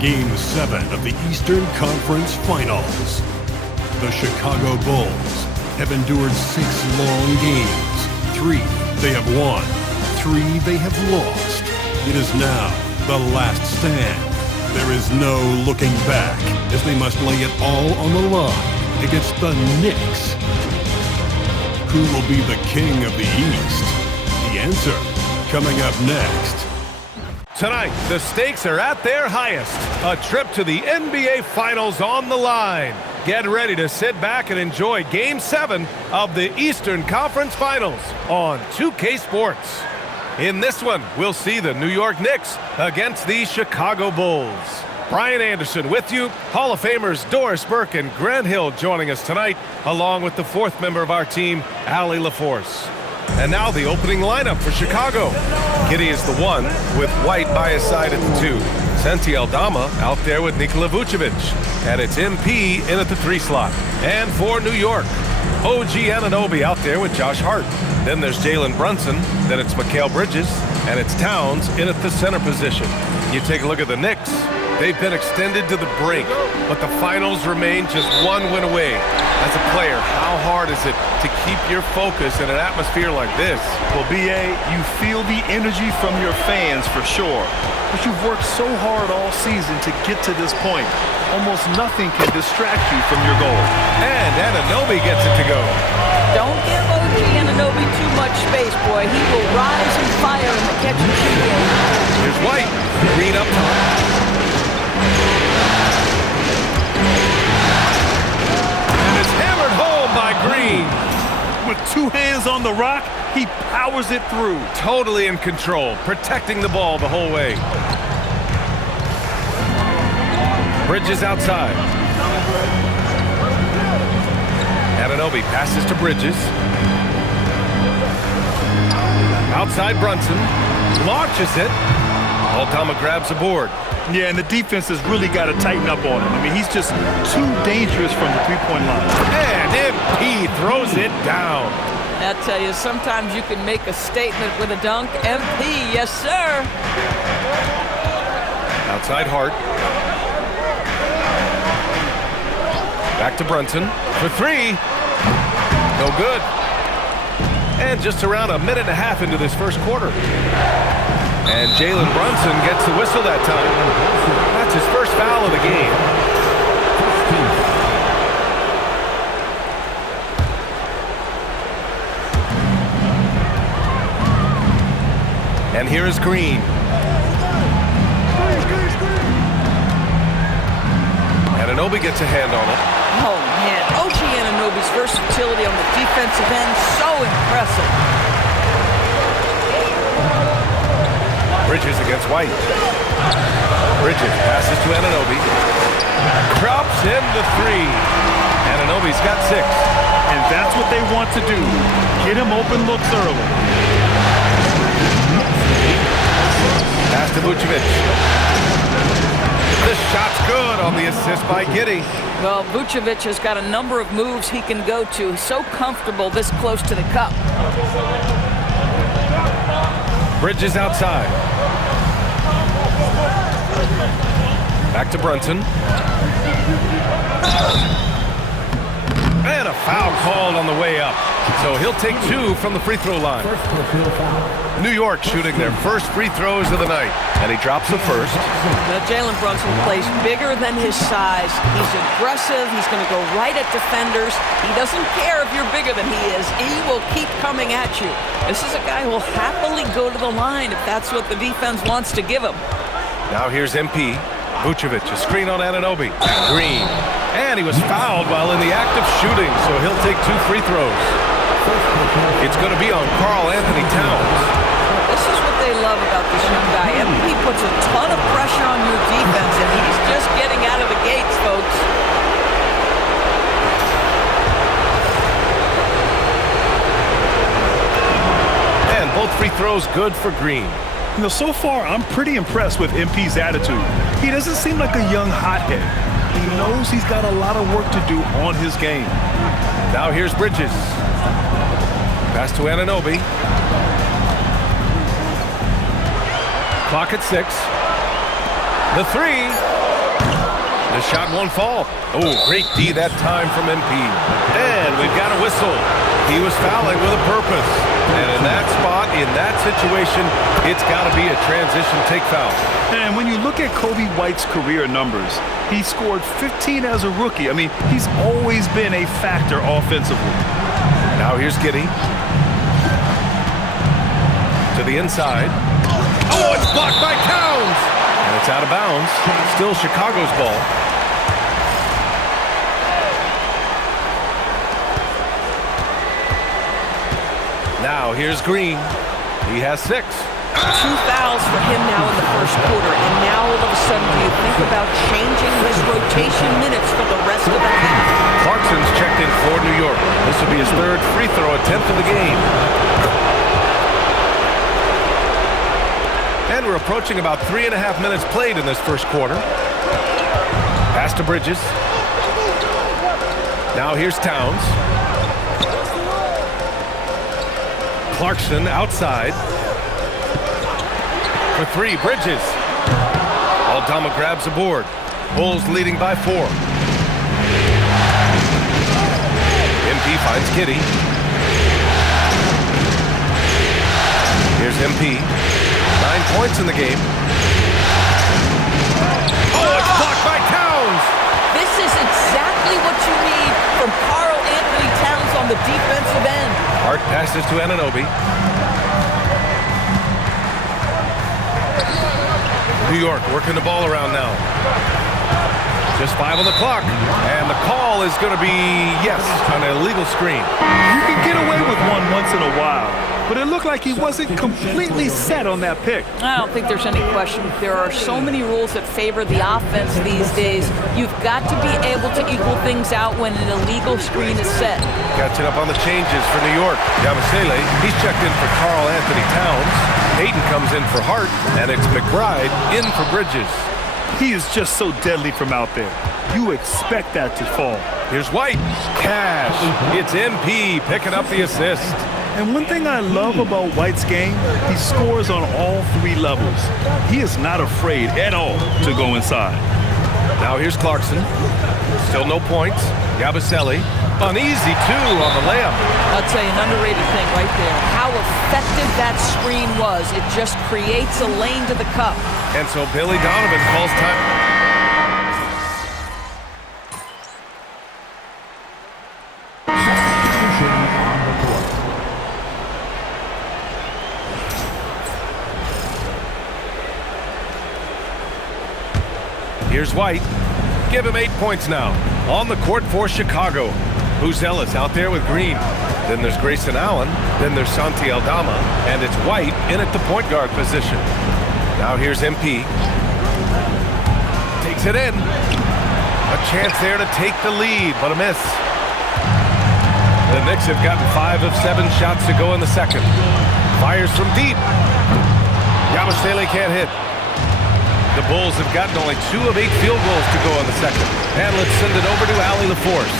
Game 7 of the Eastern Conference Finals. The Chicago Bulls have endured 6 long games. 3 they have won, 3 they have lost. It is now the last stand. There is no looking back as they must lay it all on the line against the Knicks. Who will be the king of the East? The answer coming up next. Tonight, the stakes are at their highest. A trip to the NBA Finals on the line. Get ready to sit back and enjoy Game 7 of the Eastern Conference Finals on 2K Sports. In this one, we'll see the New York Knicks against the Chicago Bulls. Brian Anderson with you, Hall of Famers Doris Burke and Grant Hill joining us tonight, along with the 4th member of our team, Allie LaForce. And now the opening lineup for Chicago. Giddey is the 1, with White by his side at the 2. Santi Aldama out there with Nikola Vucevic. And it's MP in at the 3 slot. And for New York, OG Anunoby out there with Josh Hart. Then there's Jalen Brunson. Then it's Mikal Bridges. And it's Towns in at the center position. You take a look at the Knicks. They've been extended to the brink, but the finals remain just 1 win away. As a player, how hard is it to keep your focus in an atmosphere like this? Well, B.A., you feel the energy from your fans for sure. But you've worked so hard all season to get to this point. Almost nothing can distract you from your goal. And Anunoby gets it to go. Don't give OG Anunoby too much space, boy. He will rise and fire in the catch and shoot game. Here's White. Green up top. By Green. With 2 hands on the rock, he powers it through. Totally in control, protecting the ball the whole way. Bridges outside. Anunoby passes to Bridges. Outside Brunson. Launches it. Aldama grabs a board. Yeah, and the defense has really got to tighten up on him. I mean, he's just too dangerous from the three-point line. And MP throws it down. I tell you, sometimes you can make a statement with a dunk. MP, yes, sir. Outside Hart. Back to Brunson for 3. No good. And just around a minute and a half into this first quarter. And Jalen Brunson gets the whistle that time. That's his first foul of the game. And here is Green. Anunoby gets a hand on it. Oh, man. OG Anunoby's versatility on the defensive end, so impressive. Bridges against White. Bridges passes to Anunoby. Drops in the 3. Anunoby's got 6. And that's what they want to do. Get him open looks early. Pass to Vucevic. The shot's good on the assist by Giddey. Well, Vucevic has got a number of moves he can go to. He's so comfortable this close to the cup. Bridges outside. Back to Brunson. And a foul called on the way up. So he'll take 2 from the free throw line. New York shooting their first free throws of the night. And he drops the first. Now, Jalen Brunson plays bigger than his size. He's aggressive. He's going to go right at defenders. He doesn't care if you're bigger than he is. He will keep coming at you. This is a guy who will happily go to the line if that's what the defense wants to give him. Now here's MP. Vucevic, a screen on Anunoby. Green. And he was fouled while in the act of shooting, so he'll take 2 free throws. It's going to be on Karl Anthony Towns. This is what they love about this young guy. MP puts a ton of pressure on your defense, and he's just getting out of the gates, folks. And both free throws good for Green. You know, so far, I'm pretty impressed with MP's attitude. He doesn't seem like a young hothead. He knows he's got a lot of work to do on his game. Now here's Bridges. Pass to Anunoby. Clock at 6. The 3. The shot won't fall. Oh, great D that time from MP. And we've got a whistle. He was fouling with a purpose. And in that spot, in that situation, it's got to be a transition take foul. And when you look at Coby White's career numbers, he scored 15 as a rookie. I mean, he's always been a factor offensively. Now here's Giddey. To the inside. Oh, it's blocked by Towns! And it's out of bounds. Still Chicago's ball. Now here's Green. He has 6. 2 fouls for him now in the first quarter, and now all of a sudden do you think about changing his rotation minutes for the rest of the half? Clarkson's checked in for New York. This will be his 3rd free throw attempt of the game. And we're approaching about 3.5 minutes played in this first quarter. Pass to Bridges. Now here's Towns. Clarkson outside. For 3, Bridges. Aldama grabs the board. Bulls leading by 4. MP finds Giddey. Here's MP. 9 points in the game. Oh, it's blocked by Towns! This is exactly what you need from Karl Anthony Towns on the defensive end. Hart passes to Anunoby. New York working the ball around now. Just 5 on the clock. And the call is going to be, yes, an illegal screen. You can get away with one once in a while, but it looked like he wasn't completely set on that pick. I don't think there's any question. There are so many rules that favor the offense these days. You've got to be able to equal things out when an illegal screen is set. Catching up on the changes for New York. Yabusele, he's checked in for Karl Anthony Towns. Hayden comes in for Hart, and it's McBride in for Bridges. He is just so deadly from out there. You expect that to fall. Here's White. Cash. It's MP picking up the assist. And one thing I love about White's game, he scores on all 3 levels. He is not afraid at all to go inside. Now here's Clarkson. Still no points. Yabusele. An easy 2 on the layup. I'll tell you an underrated thing right there. How effective that screen was. It just creates a lane to the cup. And so Billy Donovan calls time. Here's White. Give him 8 points now. On the court for Chicago. Buzelis out there with Green. Then there's Grayson Allen. Then there's Santi Aldama. And it's White in at the point guard position. Now here's MP. Takes it in. A chance there to take the lead, but a miss. The Knicks have gotten 5 of 7 shots to go in the second. Fires from deep. Yabusele can't hit. The Bulls have gotten only 2 of 8 field goals to go in the second. And let's send it over to Allie LaForce.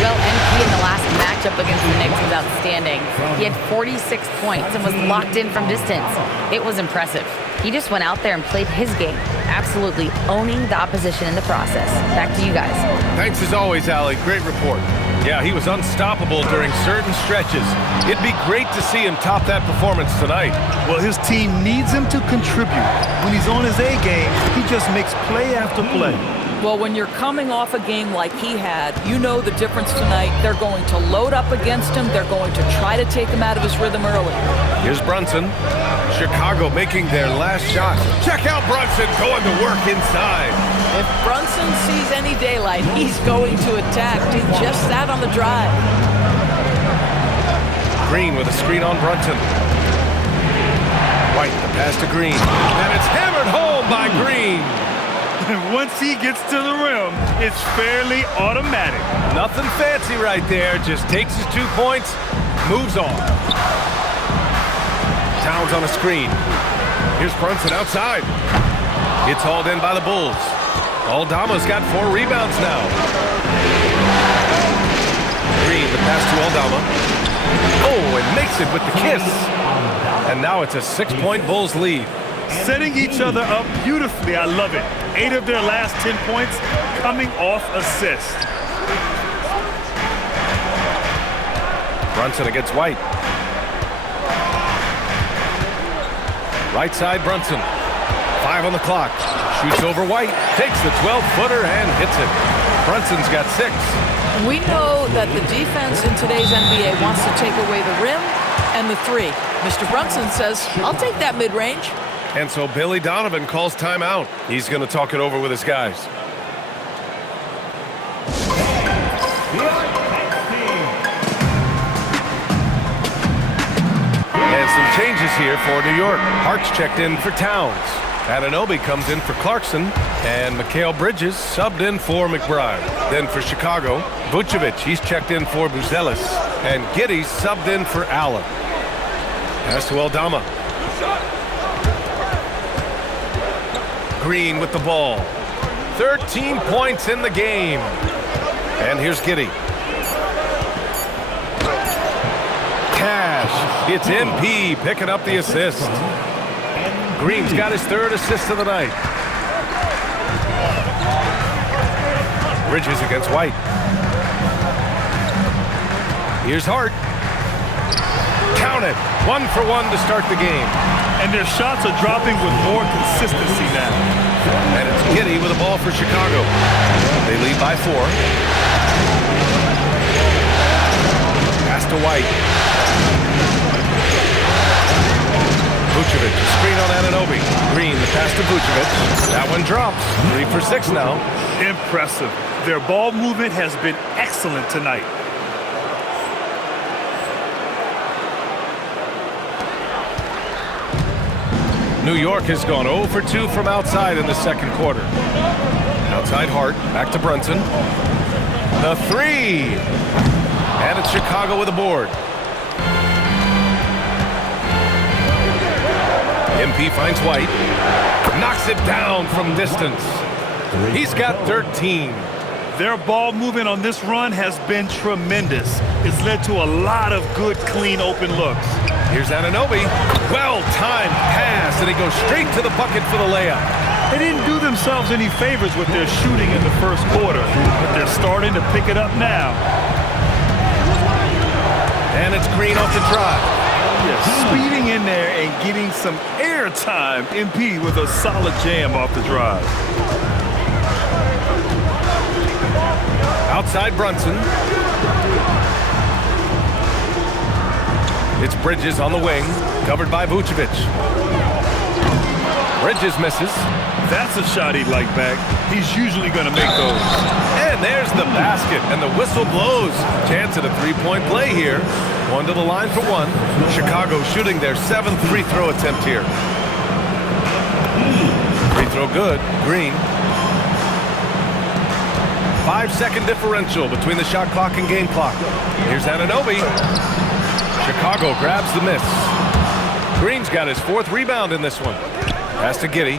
Well, MP in the last matchup against the Knicks was outstanding. He had 46 points and was locked in from distance. It was impressive. He just went out there and played his game, absolutely owning the opposition in the process. Back to you guys. Thanks as always, Allie. Great report. Yeah, he was unstoppable during certain stretches. It'd be great to see him top that performance tonight. Well, his team needs him to contribute. When he's on his A game, he just makes play after play. Well, when you're coming off a game like he had, you know the difference tonight. They're going to load up against him. They're going to try to take him out of his rhythm early. Here's Brunson. Chicago making their last shot. Check out Brunson going to work inside. If Brunson sees any daylight, he's going to attack. Did just that on the drive. Green with a screen on Brunson. White, the pass to Green. And it's hammered home by Green. Once he gets to the rim, it's fairly automatic. Nothing fancy right there. Just takes his 2 points, moves on. Towns on a screen. Here's Brunson outside. It's hauled in by the Bulls. Aldama's got 4 rebounds now. Green, the pass to Aldama. Oh, and makes it with the kiss. And now it's a 6-point Bulls lead. Setting each other up beautifully. I love it. 8 of their last 10 points coming off assists. Brunson against White. Right side, Brunson. 5 on the clock. Shoots over White. Takes the 12-footer and hits it. Brunson's got 6. We know that the defense in today's NBA wants to take away the rim and the 3. Mr. Brunson says, I'll take that mid-range. And so Billy Donovan calls timeout. He's going to talk it over with his guys. And some changes here for New York. Hart's checked in for Towns. Anunoby comes in for Clarkson, and Mikal Bridges subbed in for McBride. Then for Chicago, Vucevic, he's checked in for Buzelis, and Giddey subbed in for Allen. Pass to Aldama. Green with the ball. 13 points in the game. And here's Giddey. Cash. It's MP picking up the assist. Green's got his 3rd assist of the night. Bridges against White. Here's Hart. Count it. 1 for 1 to start the game. And their shots are dropping with more consistency now. And it's Giddey with the ball for Chicago. They lead by 4. Pass to White. Vucevic, screen on Anunoby. Green, the pass to Vucevic. That one drops. 3 for 6 now. Impressive. Their ball movement has been excellent tonight. New York has gone 0 for 2 from outside in the second quarter. Outside Hart, back to Brunson. The 3. And it's Chicago with a board. MP finds White. Knocks it down from distance. He's got 13. Their ball movement on this run has been tremendous. It's led to a lot of good, clean, open looks. Here's Anunoby. Well-timed pass, and he goes straight to the bucket for the layup. They didn't do themselves any favors with their shooting in the first quarter, but they're starting to pick it up now. And it's Green off the drive. Yes, speeding in there and getting some air time. MP with a solid jam off the drive. Outside Brunson. It's Bridges on the wing, covered by Vucevic. Bridges misses. That's a shot he'd like back. He's usually going to make those. And there's the basket, and the whistle blows. Chance at a 3-point play here. 1 to the line for 1. Chicago shooting their 7th free throw attempt here. Free throw good. Green. 5-second differential between the shot clock and game clock. Here's Anunoby. Chicago grabs the miss. Green's got his 4th rebound in this one. Pass to Giddey.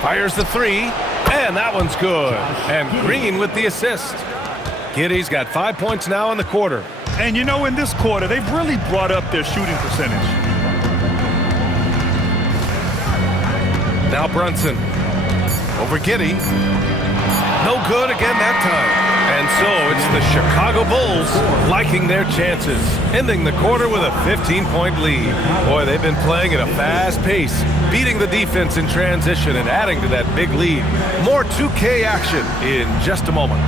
Fires the 3. And that one's good. And Green with the assist. Giddey's got 5 points now in the quarter. And you know, in this quarter, they've really brought up their shooting percentage. Now Brunson. Over Giddey. No good again that time. And so it's the Chicago Bulls liking their chances, ending the quarter with a 15-point lead. Boy, they've been playing at a fast pace, beating the defense in transition and adding to that big lead. More 2K action in just a moment.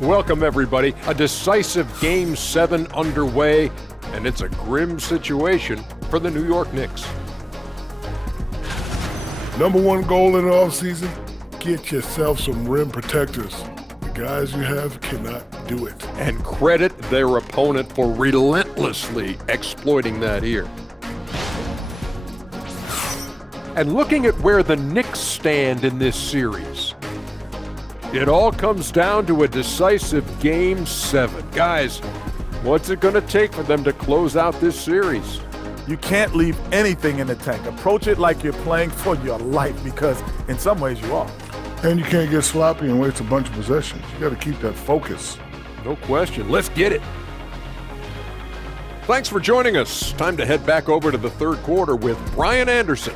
Welcome, everybody. A decisive Game 7 underway, and it's a grim situation for the New York Knicks. Number 1 goal in the offseason, get yourself some rim protectors. The guys you have cannot do it. And credit their opponent for relentlessly exploiting that here. And looking at where the Knicks stand in this series, it all comes down to a decisive Game 7. Guys, what's it going to take for them to close out this series? You can't leave anything in the tank. Approach it like you're playing for your life, because in some ways you are. And you can't get sloppy and waste a bunch of possessions. You got to keep that focus. No question. Let's get it. Thanks for joining us. Time to head back over to the third quarter with Brian Anderson.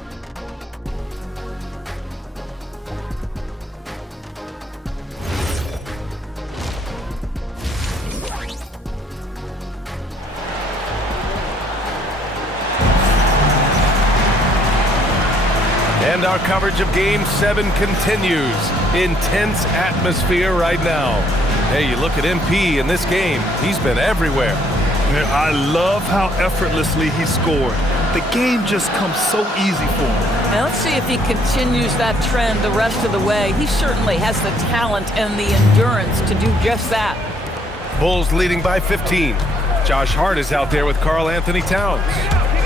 And our coverage of Game 7 continues. Intense atmosphere right now. Hey, you look at MP in this game, he's been everywhere. Man, I love how effortlessly he scored. The game just comes so easy for him. Now let's see if he continues that trend the rest of the way. He certainly has the talent and the endurance to do just that. Bulls leading by 15. Josh Hart is out there with Karl Anthony Towns.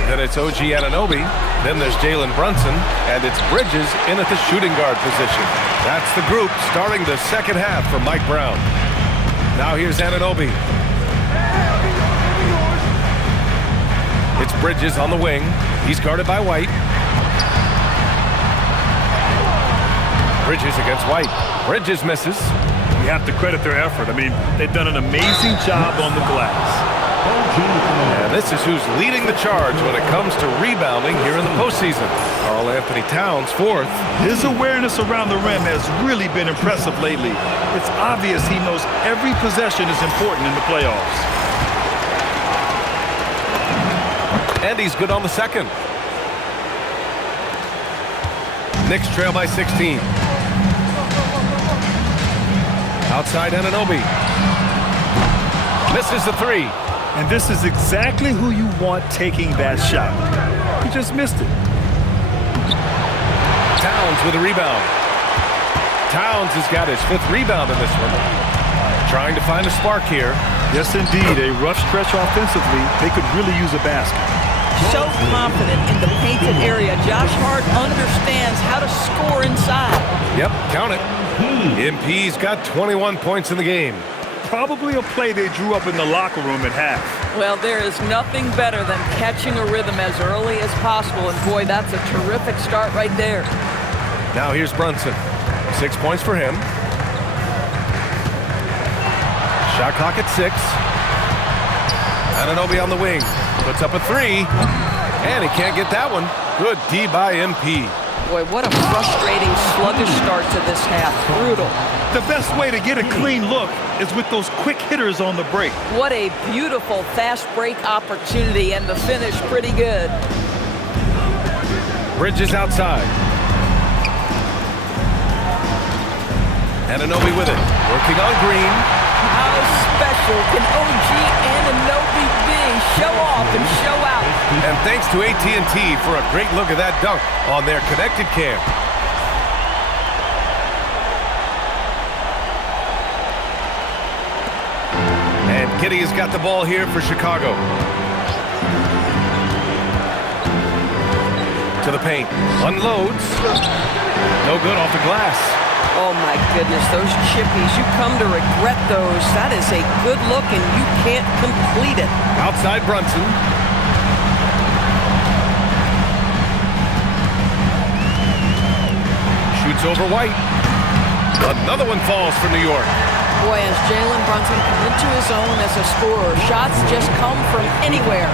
Then it's OG Anunoby. Then there's Jalen Brunson. And it's Bridges in at the shooting guard position. That's the group starting the second half for Mike Brown. Now here's Anunoby. It's Bridges on the wing. He's guarded by White. Bridges against White. Bridges misses. You have to credit their effort. I mean, they've done an amazing job on the glass. And this is who's leading the charge when it comes to rebounding here in the postseason. Karl Anthony Towns, fourth. His awareness around the rim has really been impressive lately. It's obvious he knows every possession is important in the playoffs. And he's good on the second. Knicks trail by 16. Outside Anunoby. Misses the three. And this is exactly who you want taking that shot. He just missed it. Towns with a rebound. Towns has got his fifth rebound in this one. Trying to find a spark here. Yes, indeed. A rough stretch offensively. They could really use a basket. So confident in the painted area. Josh Hart understands how to score inside. Yep, count it. MP's got 21 points in the game. Probably a play they drew up in the locker room at half. Well, there is nothing better than catching a rhythm as early as possible. And boy, that's a terrific start right there. Now here's Brunson. 6 points for him. Shot clock at 6. Anunoby on the wing. Puts up a three. And he can't get that one. Good D by MP. Boy, what a frustrating, sluggish start to this half. Brutal. The best way to get a clean look is with those quick hitters on the break. What a beautiful fast break opportunity, and the finish pretty good. Bridges outside. Anunoby with it. Working on Green. How special can OG Anunoby be? Show off and show out. And thanks to AT&T for a great look at that dunk on their connected cam. And Giddey has got the ball here for Chicago. To the paint. Unloads. No good off the glass. Oh my goodness, those chippies, you come to regret those. That is a good look and you can't complete it. Outside Brunson. Shoots over White. Another one falls for New York. Boy, as Jalen Brunson comes into his own as a scorer, shots just come from anywhere.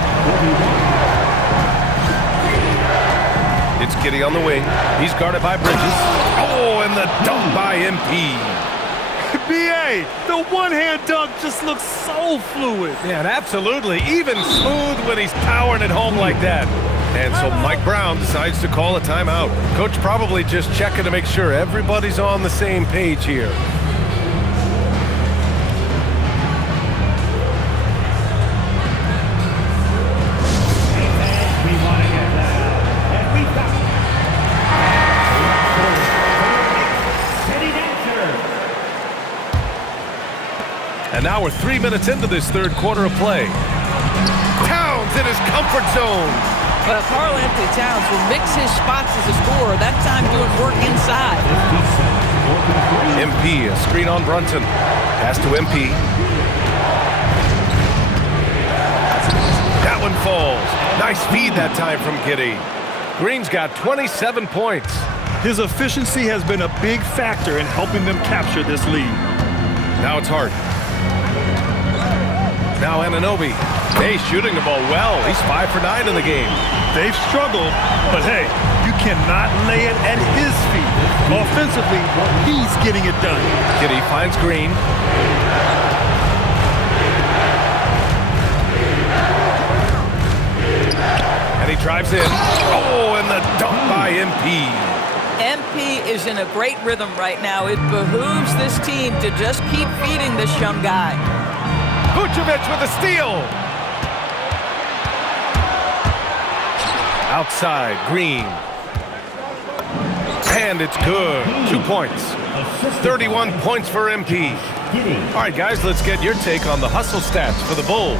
It's Giddey on the wing. He's guarded by Bridges. Oh, and the dunk by MP. B.A., the one-hand dunk just looks so fluid. Yeah, and absolutely. Even smooth when he's powering it home like that. And so Mike Brown decides to call a timeout. Coach probably just checking to make sure everybody's on the same page here. And now we're 3 minutes into this third quarter of play. Towns in his comfort zone. Well, Karl Anthony Towns will mix his spots as a scorer, that time doing work inside. MP, a screen on Brunson. Pass to MP. That one falls. Nice feed that time from Giddey. Green's got 27 points. His efficiency has been a big factor in helping them capture this lead. Now it's Hart. Now Anunoby. Hey, shooting the ball well. He's 5 for 9 in the game. They've struggled, but hey, you cannot lay it at his feet. Offensively, he's getting it done. Giddey finds Green. And he drives in. Oh, and the dunk by MP. MP is in a great rhythm right now. It behooves this team to just keep feeding this young guy. Vucevic with a steal. Outside, Green. And it's good. 2 points. 31 points for MP. All right, guys, let's get your take on the hustle stats for the Bulls.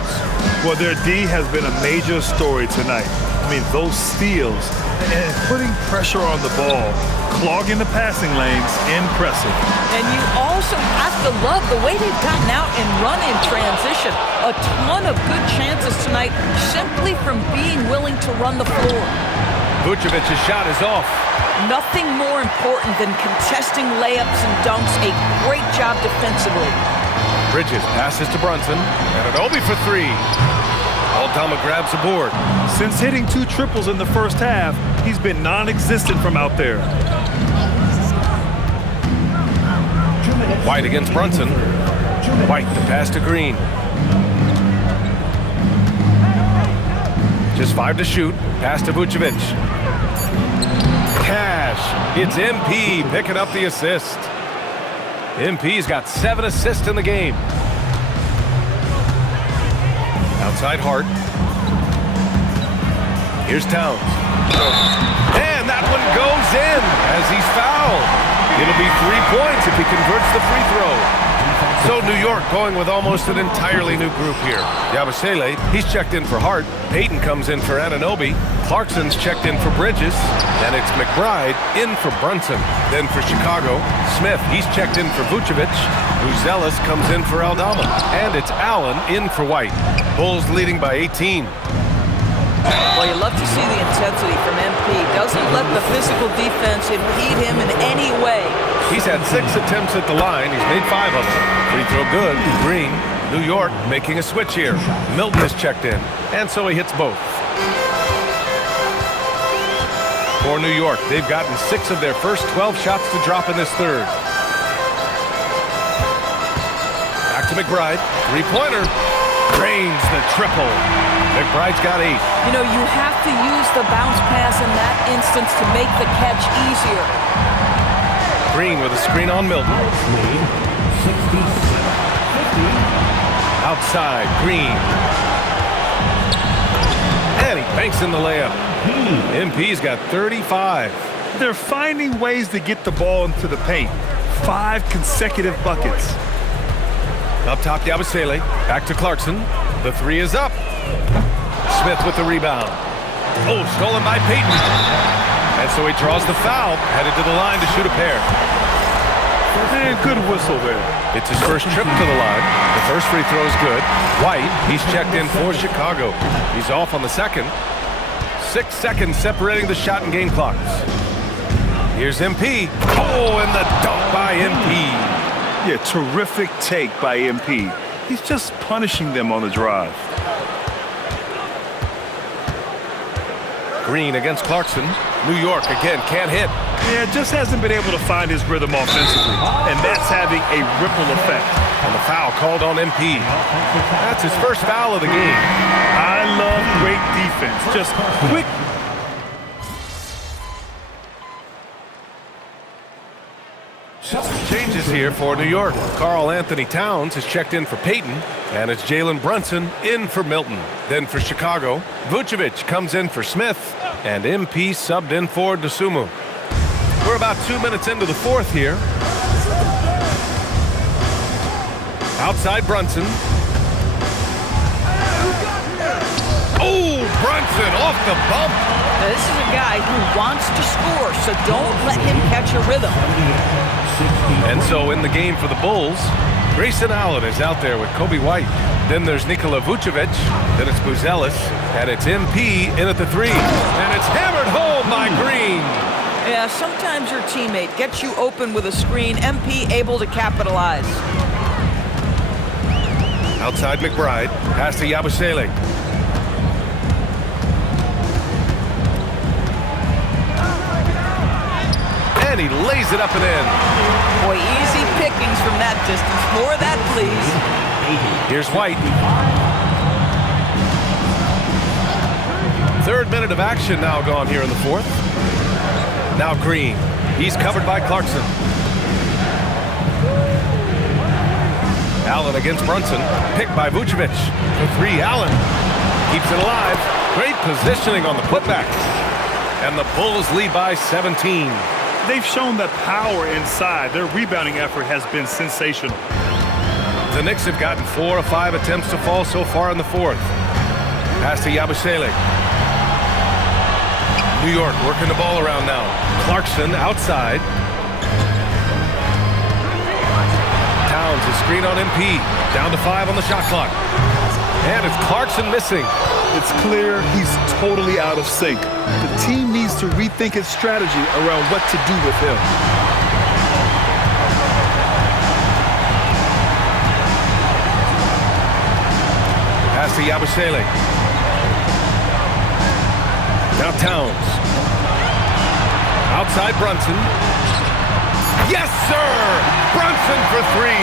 Well, their D has been a major story tonight. I mean, those steals and putting pressure on the ball, clogging the passing lanes, impressive. And you also have to love the way they've gotten out and run in transition. A ton of good chances tonight simply from being willing to run the floor. Vucevic's shot is off. Nothing more important than contesting layups and dunks. A great job defensively. Bridges passes to Brunson. Anunoby for 3. Aldama grabs the board. Since hitting 2 triples in the first half, he's been non-existent from out there. White against Brunson. White the pass to Green. Just 5 to shoot. Pass to Vucevic. Cash. It's MP picking up the assist. MP's got 7 assists in the game. Outside Hart. Here's Towns. And that one goes in as he's fouled. It'll be 3 points if he converts the free throw. So New York going with almost an entirely new group here. Yabusele, he's checked in for Hart. Payton comes in for Anunoby. Clarkson's checked in for Bridges. And it's McBride in for Brunson. Then for Chicago, Smith, he's checked in for Vucevic. Buzelis comes in for Aldama. And it's Allen in for White. Bulls leading by 18. Well, you love to see the intensity from MP. Doesn't let the physical defense impede him in any way. He's had 6 attempts at the line. He's made 5 of them. Free throw good. Green. New York making a switch here. Milton is checked in, and so he hits both. For New York, they've gotten 6 of their first 12 shots to drop in this third. Back to McBride. 3-pointer. Drains the triple. McBride's got 8. You know, you have to use the bounce pass in that instance to make the catch easier. Green with a screen on Milton. Outside, Green. And he banks in the layup. MP's got 35. They're finding ways to get the ball into the paint. 5 consecutive buckets. Up top, Yabusele. Back to Clarkson. The 3 is up. Smith with the rebound. Oh, stolen by Payton. And so he draws the foul, headed to the line to shoot a pair. And good whistle there. It's his first trip to the line. The first free throw is good. White, he's checked in for Chicago. He's off on the second. 6 seconds separating the shot and game clocks. Here's MP. Oh, and the dunk by MP. Yeah, terrific take by MP. He's just punishing them on the drive. Green against Clarkson. New York again can't hit. Yeah, just hasn't been able to find his rhythm offensively, and that's having a ripple effect. And the foul called on MP. That's his first foul of the game. I love great defense. Just quick. Changes here for New York. Karl Anthony Towns has checked in for Payton, and it's Jalen Brunson in for Milton. Then for Chicago, Vucevic comes in for Smith, and MP subbed in for Dosunmu. We're about 2 minutes into the fourth here. Outside Brunson. Oh, Brunson off the bump. Now, this is a guy who wants to score, so don't let him catch a rhythm. And so in the game for the Bulls, Grayson Allen is out there with Kobe White. Then there's Nikola Vucevic. Then it's Buzelis. And it's MP in at the 3. And it's hammered home by Green. Yeah, sometimes your teammate gets you open with a screen. MP able to capitalize. Outside McBride. Pass to Yabusele. And he lays it up and in. Boy, easy pickings from that distance. More of that, please. Here's White. Third minute of action now gone here in the fourth. Now Green. He's covered by Clarkson. Allen against Brunson. Picked by Vucevic. For 3, Allen. Keeps it alive. Great positioning on the putback. And the Bulls lead by 17. They've shown that power inside. Their rebounding effort has been sensational. The Knicks have gotten 4 of 5 attempts to fall so far in the fourth. Pass to Yabusele. New York working the ball around now. Clarkson outside. Towns a screen on MP. Down to 5 on the shot clock. And it's Clarkson missing. It's clear he's totally out of sync. The team needs to rethink its strategy around what to do with him. Pass to Yabusele. Now Towns. Outside Brunson. Yes, sir! Brunson for 3.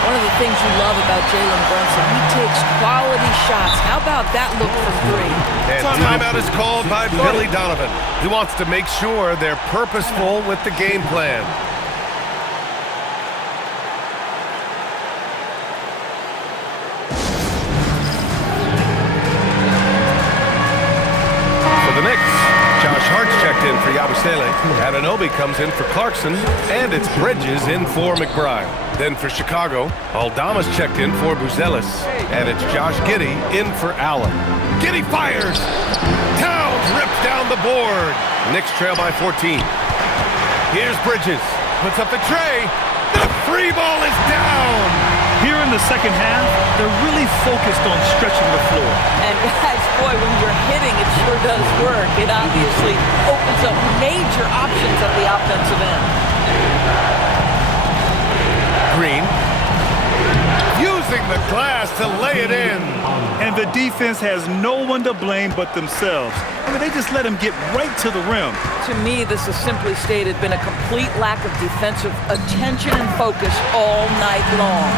One of the things you love about Jalen Brunson, he takes quality shots. How about that look from 3? And timeout is called by Billy Donovan. He wants to make sure they're purposeful with the game plan. For the Knicks, Josh Hart's checked in for Yabusele. Anunoby comes in for Clarkson. And it's Bridges in for McBride. Then for Chicago, Aldama's checked in for Buzelis. And it's Josh Giddey in for Allen. Giddey fires! Towns rips down the board. Knicks trail by 14. Here's Bridges. Puts up the tray. The free ball is down! Here in the second half, they're really focused on stretching the floor. And guys, boy, when you're hitting, it sure does work. It obviously opens up major options at the offensive end. Green. Using the glass to lay it in. And the defense has no one to blame but themselves. I mean, they just let him get right to the rim. To me, this has simply stated been a complete lack of defensive attention and focus all night long.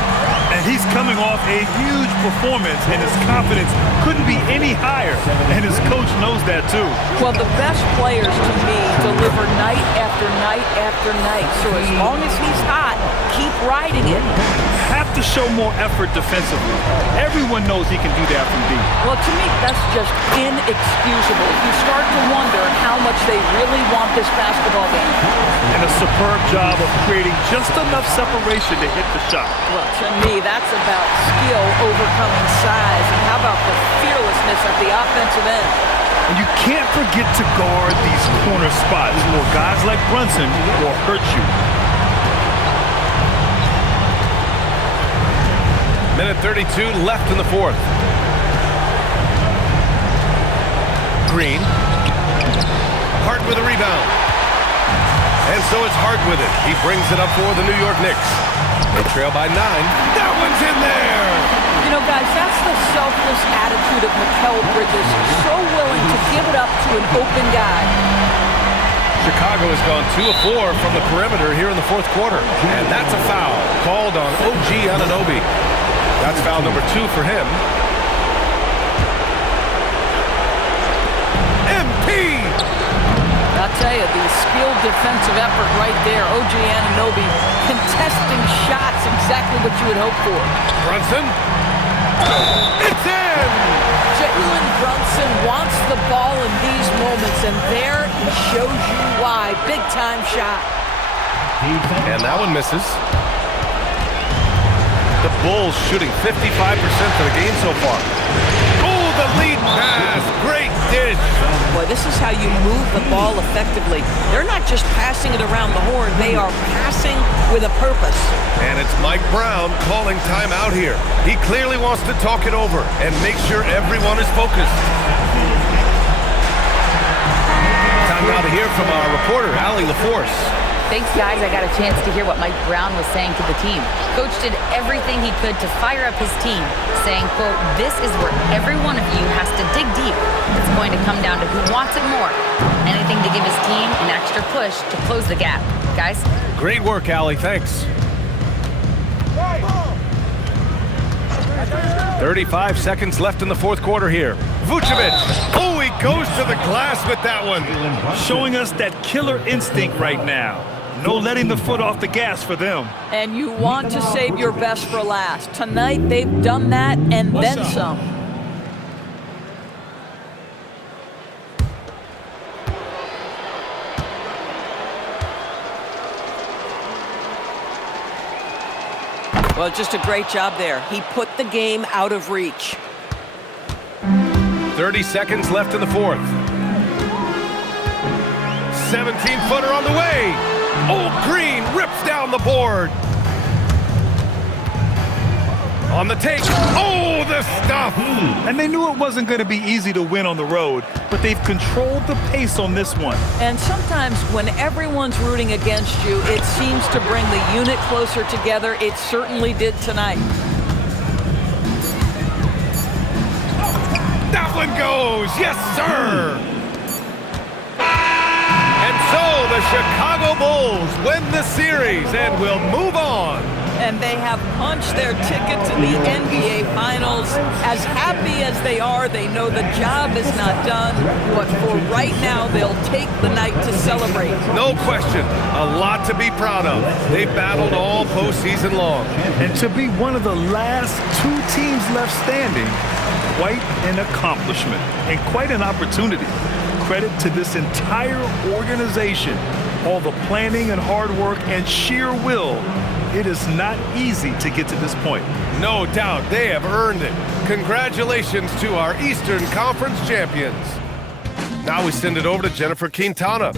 And he's coming off a huge performance, and his confidence couldn't be any higher. And his coach knows that, too. Well, the best players, to me, deliver night after night after night. So as long as he's hot, keep riding it. Have to show more effort defensively. Everyone knows he can do that from deep. Well, to me, that's just inexcusable. You start to wonder how much they really want this basketball game. And a superb job of creating just enough separation to hit the shot. Well, to me, that's about skill overcoming size. And how about the fearlessness at the offensive end? And you can't forget to guard these corner spots, or guys like Brunson will hurt you. Minute 32 left in the fourth. Green. Hart with a rebound. And so it's Hart with it. He brings it up for the New York Knicks. They trail by 9. That one's in there! You know, guys, that's the selfless attitude of Mikal Bridges. So willing to give it up to an open guy. Chicago has gone 2 of 4 from the perimeter here in the fourth quarter. And that's a foul called on OG Anunoby. That's foul number 2 for him. MP! I'll tell you, the skilled defensive effort right there. OG Anunoby contesting shots, exactly what you would hope for. Brunson. It's in! Jalen Brunson wants the ball in these moments, and there he shows you why. Big-time shot. And that one misses. The Bulls shooting 55% for the game so far. Oh, the lead pass. Great dish. Boy, this is how you move the ball effectively. They're not just passing it around the horn. They are passing with a purpose. And it's Mike Brown calling timeout here. He clearly wants to talk it over and make sure everyone is focused. Time now to hear from our reporter, Allie LaForce. Thanks, guys. I got a chance to hear what Mike Brown was saying to the team. Coach did everything he could to fire up his team, saying, quote, "This is where every one of you has to dig deep. It's going to come down to who wants it more. Anything to give his team an extra push to close the gap." Guys? Great work, Allie. Thanks. 35 seconds left in the fourth quarter here. Vucevic. Oh, he goes to the glass with that one. Showing us that killer instinct right now. No letting the foot off the gas for them. And you want to save your best for last. Tonight, they've done that and then some. Well, just a great job there. He put the game out of reach. 30 seconds left in the fourth. 17-footer on the way. Old Green rips down the board. On the take. Oh, the stuff. And they knew it wasn't going to be easy to win on the road, but they've controlled the pace on this one. And sometimes when everyone's rooting against you, it seems to bring the unit closer together. It certainly did tonight. That one goes. Yes, sir. And so the Chicago Bulls win the series and will move on. And they have punched their ticket to the NBA Finals. As happy as they are, they know the job is not done. But for right now, they'll take the night to celebrate. No question. A lot to be proud of. They battled all postseason long. And to be one of the last two teams left standing, quite an accomplishment and quite an opportunity. Credit to this entire organization. All the planning and hard work and sheer will. It is not easy to get to this point. No doubt they have earned it. Congratulations to our Eastern Conference champions. Now we send it over to Jennifer Quintana.